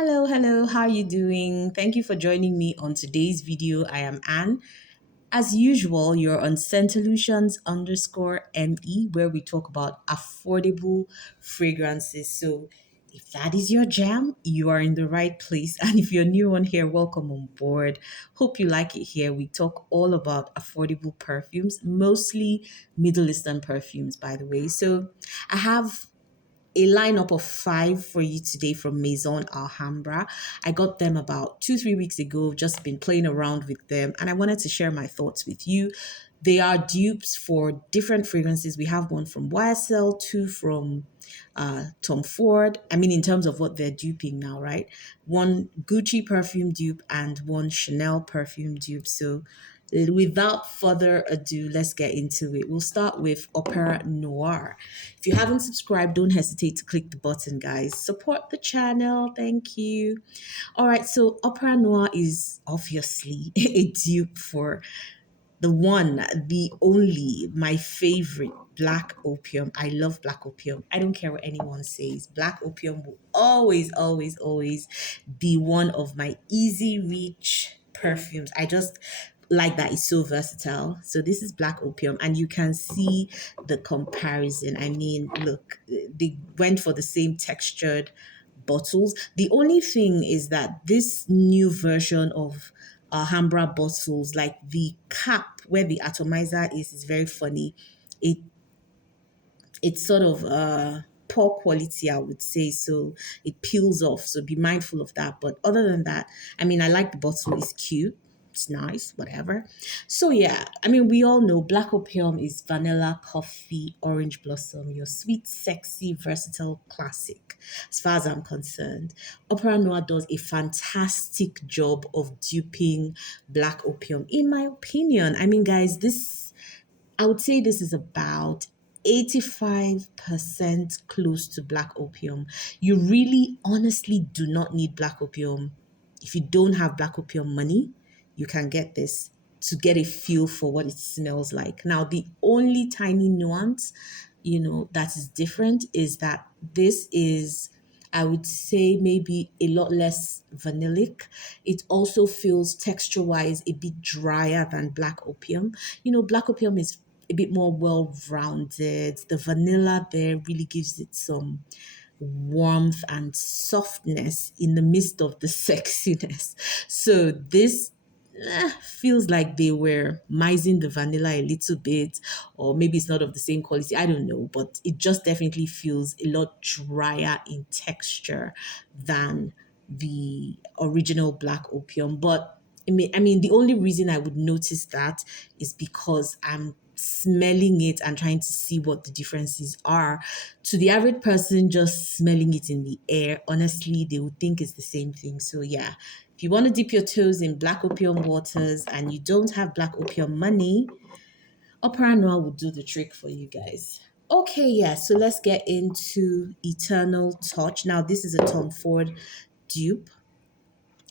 Hello, how are you doing? Thank you for joining me on today's video. I am Anne. As usual, you're on Solutions underscore ME, where we talk about affordable fragrances. So if that is your jam, you are in the right place. And if you're new on here, welcome on board. Hope you like it here. We talk all about affordable perfumes, mostly Middle Eastern perfumes, by the way. So I have a lineup of five for you today from Maison Alhambra. I got them about 2, 3 weeks ago, just been playing around with them, and I wanted to share my thoughts with you. They are dupes for different fragrances. We have one from YSL, two from Tom Ford. I mean, in terms of what they're duping now, right? One Gucci perfume dupe and one Chanel perfume dupe. So without further ado, let's get into it. We'll start with Opera Noir. If you haven't subscribed, don't hesitate to click the button, guys. Support the channel. Thank you. All right, so Opera Noir is obviously a dupe for the one, the only, my favorite, Black Opium. I love Black Opium. I don't care what anyone says. Black Opium will always be one of my easy reach perfumes. I just like that it's so versatile. So this is Black Opium, and you can see the comparison. I mean, look, they went for the same textured bottles. The only thing is that this new version of Alhambra bottles, like the cap where the atomizer is very funny. It it's sort of poor quality, I would say. So it peels off. So be mindful of that. But other than that, I mean, I like the bottle. It's cute. It's nice, whatever. So yeah, I mean, we all know Black Opium is vanilla, coffee, orange blossom, your sweet, sexy, versatile classic, as far as I'm concerned. Opera Noir does a fantastic job of duping Black Opium, in my opinion. I mean, guys, I would say this is about 85% close to Black Opium. You really honestly do not need Black Opium. If you don't have Black Opium money, you can get this to get a feel for what it smells like. Now, the only tiny nuance, that is different is that this is, I would say, maybe a lot less vanillic. It also feels texture wise a bit drier than Black Opium. Black Opium is a bit more well rounded. The vanilla there really gives it some warmth and softness in the midst of the sexiness. So this feels like they were mising the vanilla a little bit, or maybe it's not of the same quality. I don't know, but it just definitely feels a lot drier in texture than the original Black Opium. But I mean, the only reason I would notice that is because I'm smelling it and trying to see what the differences are. To the average person just smelling it in the air, honestly, they would think it's the same thing. So yeah, if you want to dip your toes in Black Opium waters and you don't have Black Opium money, Opera Noir will do the trick for you guys. Okay, yeah, so let's get into Eternal Touch. Now, this is a Tom Ford dupe.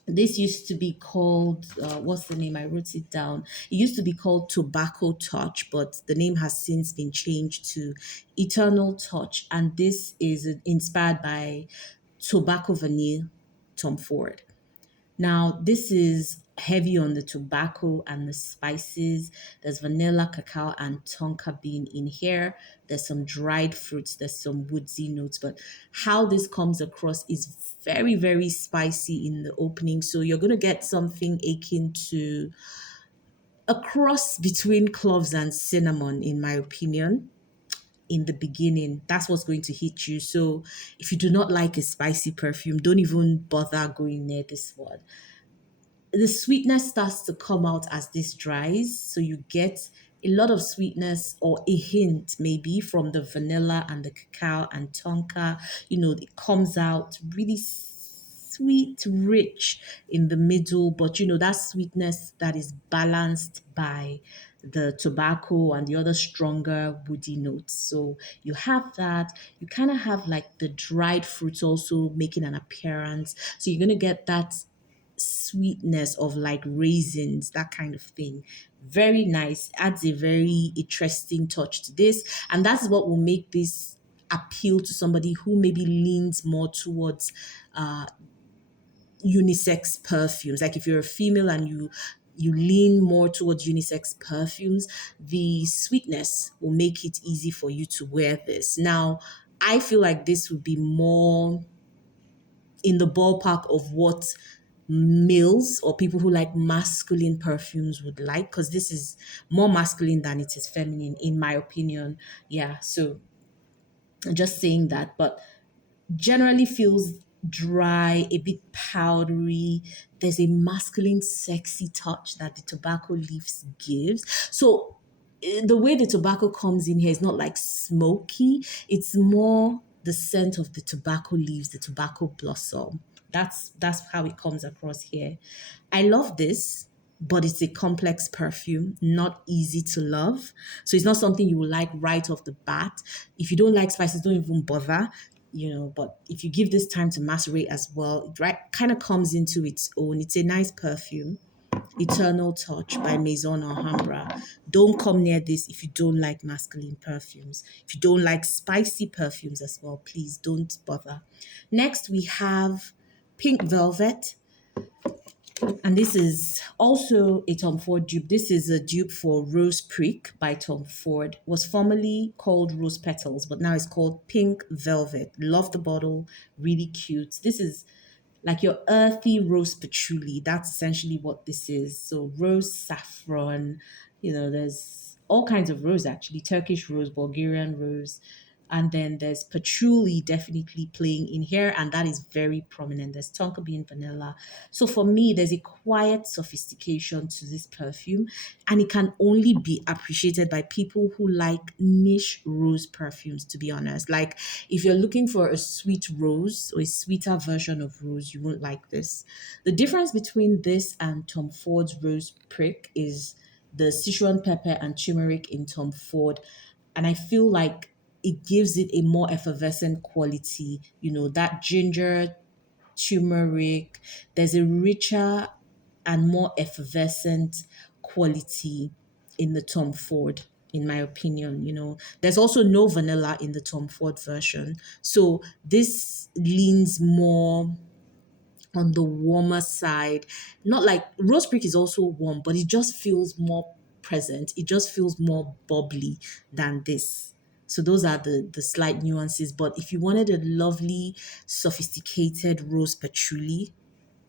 This used to be called, what's the name? I wrote it down. It used to be called Tobacco Touch, but the name has since been changed to Eternal Touch. And this is inspired by Tobacco Vanille Tom Ford. Now, this is heavy on the tobacco and the spices. There's vanilla, cacao, and tonka bean in here. There's some dried fruits. There's some woodsy notes. But how this comes across is very, very spicy in the opening. So you're going to get something akin to a cross between cloves and cinnamon, in my opinion. In the beginning, that's what's going to hit you. So if you do not like a spicy perfume, don't even bother going near this one. The sweetness starts to come out as this dries. So you get a lot of sweetness, or a hint maybe, from the vanilla and the cacao and tonka. It comes out really sweet, rich in the middle, but that sweetness that is balanced by the tobacco and the other stronger woody notes. So you have that. You kind of have like the dried fruits also making an appearance. So you're going to get that sweetness of like raisins, that kind of thing. Very nice. Adds a very interesting touch to this. And that's what will make this appeal to somebody who maybe leans more towards unisex perfumes. Like if you're a female and you lean more towards unisex perfumes, the sweetness will make it easy for you to wear this. Now, I feel like this would be more in the ballpark of what males or people who like masculine perfumes would like, because this is more masculine than it is feminine, in my opinion. Yeah, so just saying that. But generally feels dry, a bit powdery. There's a masculine, sexy touch that the tobacco leaves gives. So the way the tobacco comes in here is not like smoky. It's more the scent of the tobacco leaves, the tobacco blossom. That's how it comes across here. I love this, but it's a complex perfume, not easy to love. So it's not something you will like right off the bat. If you don't like spices, don't even bother, but if you give this time to macerate as well, it right kind of comes into its own. It's a nice perfume. Eternal Touch by Maison Alhambra. Don't come near this if you don't like masculine perfumes. If you don't like spicy perfumes as well, please don't bother. Next, we have Pink Velvet. And this is also a Tom Ford dupe. This is a dupe for Rose Prick by Tom Ford. It was formerly called Rose Petals, but now it's called Pink Velvet. Love the bottle, really cute. This is like your earthy rose patchouli. That's essentially what this is. So rose saffron, there's all kinds of rose actually, Turkish rose, Bulgarian rose. And then there's patchouli definitely playing in here, and that is very prominent. There's tonka bean vanilla. So for me, there's a quiet sophistication to this perfume, and it can only be appreciated by people who like niche rose perfumes, to be honest. Like if you're looking for a sweet rose or a sweeter version of rose, you won't like this. The difference between this and Tom Ford's Rose Prick is the Sichuan pepper and turmeric in Tom Ford. And I feel like it gives it a more effervescent quality, that ginger, turmeric. There's a richer and more effervescent quality in the Tom Ford, in my opinion. There's also no vanilla in the Tom Ford version. So this leans more on the warmer side. Not like Rose Brick is also warm, but it just feels more present. It just feels more bubbly than this. So those are the slight nuances. But if you wanted a lovely, sophisticated rose patchouli,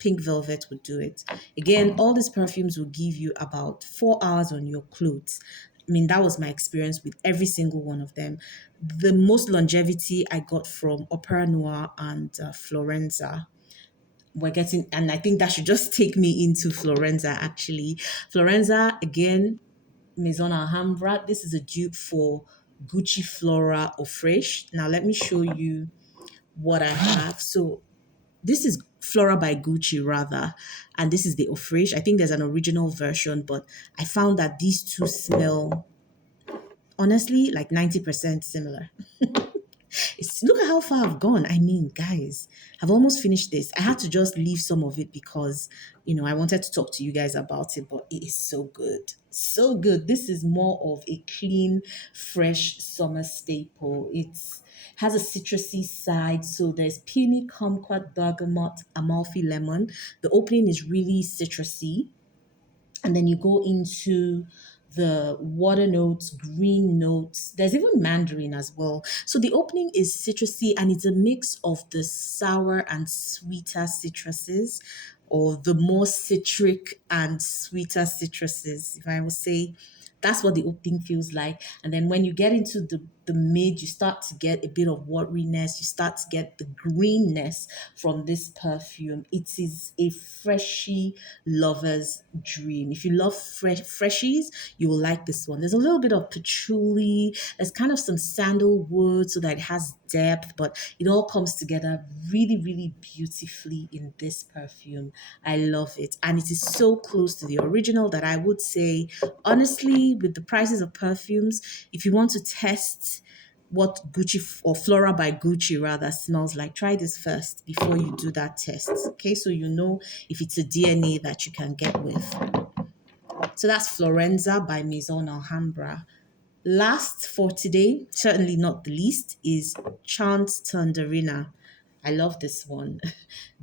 Pink Velvet would do it. Again, all these perfumes will give you about 4 hours on your clothes. I mean, that was my experience with every single one of them. The most longevity I got from Opera Noir and Florenza. We're getting, and I think that should just take me into Florenza actually. Florenza, again, Maison Alhambra. This is a dupe for Gucci Flora or Fresh. Now, let me show you what I have. So, this is Flora by Gucci rather, and this is the Ofresh. I think there's an original version, but I found that these two smell honestly like 90% similar. Look at how far I've gone. I mean, guys, I've almost finished this. I had to just leave some of it because, I wanted to talk to you guys about it, but it is so good. So good. This is more of a clean, fresh summer staple. It's has a citrusy side. So there's peony, kumquat, bergamot, Amalfi lemon. The opening is really citrusy, and then you go into the water notes, green notes. There's even mandarin as well. So the opening is citrusy, and it's a mix of the sour and sweeter citruses, or the more citric and sweeter citruses, if I will say. That's what the opening feels like. And then when you get into the mid, you start to get a bit of wateriness. You start to get the greenness from this perfume. It is a freshy lover's dream. If you love freshies, you will like this one. There's a little bit of patchouli. There's kind of some sandalwood so that it has depth, but it all comes together really, really beautifully in this perfume. I love it. And it is so close to the original that I would say, honestly, with the prices of perfumes, if you want to test what Gucci or Flora by Gucci rather smells like, try this first before you do that test. Okay, so you know if it's a DNA that you can get with. So that's Florenza by Maison Alhambra. Last for today, certainly not the least, is Chant Tarina. I love this one.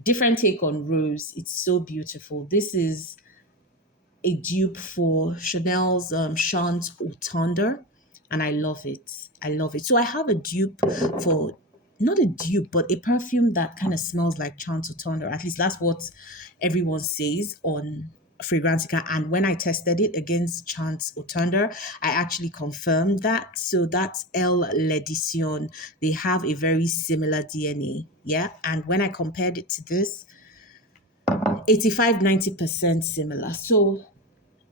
Different take on rose. It's so beautiful. This is a dupe for Chanel's Chant Tarina, and I love it. I love it. So I have a dupe for, not a dupe, but a perfume that kind of smells like Chant Tarina. At least that's what everyone says on Fragrantica. And when I tested it against Chant Tarina, I actually confirmed that. So that's El L'Edition. They have a very similar DNA. Yeah. And when I compared it to this, 85-90% similar. So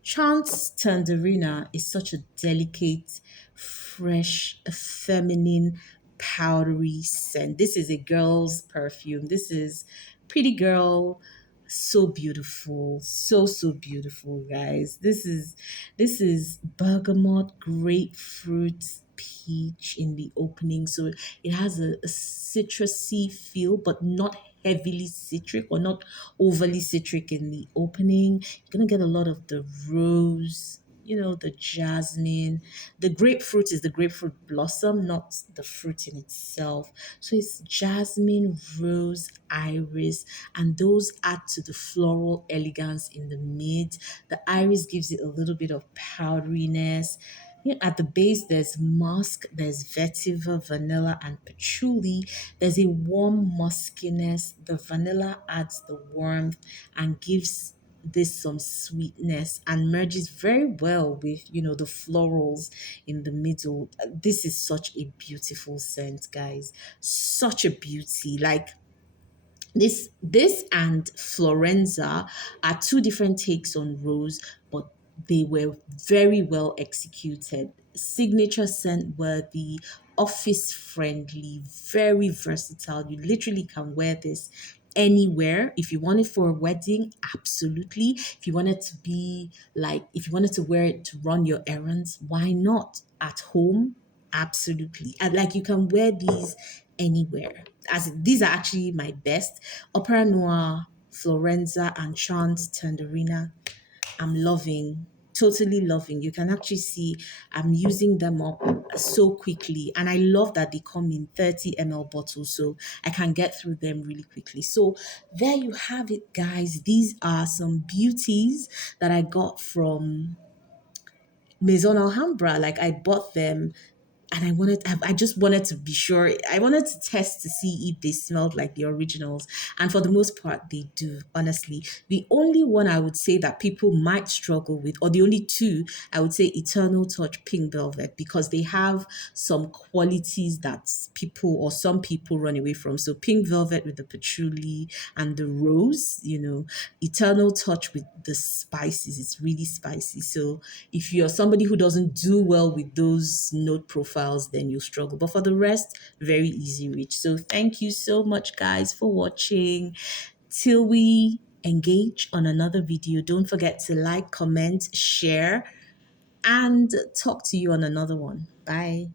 Chant Tarina is such a delicate, fresh, feminine, powdery scent. This is a girl's perfume. This is pretty girl, so beautiful, so beautiful, guys. This is bergamot, grapefruit, peach in the opening. So it has a citrusy feel, but not heavily citric or not overly citric in the opening. You're gonna get a lot of the rose, the jasmine. The grapefruit is the grapefruit blossom, not the fruit in itself. So it's jasmine, rose, iris, and those add to the floral elegance in the mid. The iris gives it a little bit of powderiness. At the base, there's musk, there's vetiver, vanilla, and patchouli. There's a warm muskiness. The vanilla adds the warmth and gives this some sweetness and merges very well with the florals in the middle. This is such a beautiful scent, guys. Such a beauty. Like, this and Florenza are two different takes on rose, but they were very well executed. Signature scent worthy, office friendly, very versatile. You literally can wear this anywhere. If you want it for a wedding, absolutely. If you want it to be like, if you wanted to wear it to run your errands, why not? At home, absolutely. And like, you can wear these anywhere. As these are actually my best. Opera Noir, Florenza, and Chant Tarina. I'm loving, totally loving. You can actually see I'm using them up so quickly. And I love that they come in 30 ml bottles, so I can get through them really quickly. So there you have it, guys. These are some beauties that I got from Maison Alhambra. Like, I bought them and I just wanted to be sure. I wanted to test to see if they smelled like the originals. And for the most part, they do, honestly. The only one I would say that people might struggle with, or the only two, I would say Eternal Touch Pink Velvet, because they have some qualities that people or some people run away from. So Pink Velvet with the patchouli and the rose, Eternal Touch with the spices. It's really spicy. So if you're somebody who doesn't do well with those note profiles, then you'll struggle. But for the rest, very easy reach. So thank you so much, guys, for watching. Till we engage on another video, don't forget to like, comment, share, and talk to you on another one. Bye.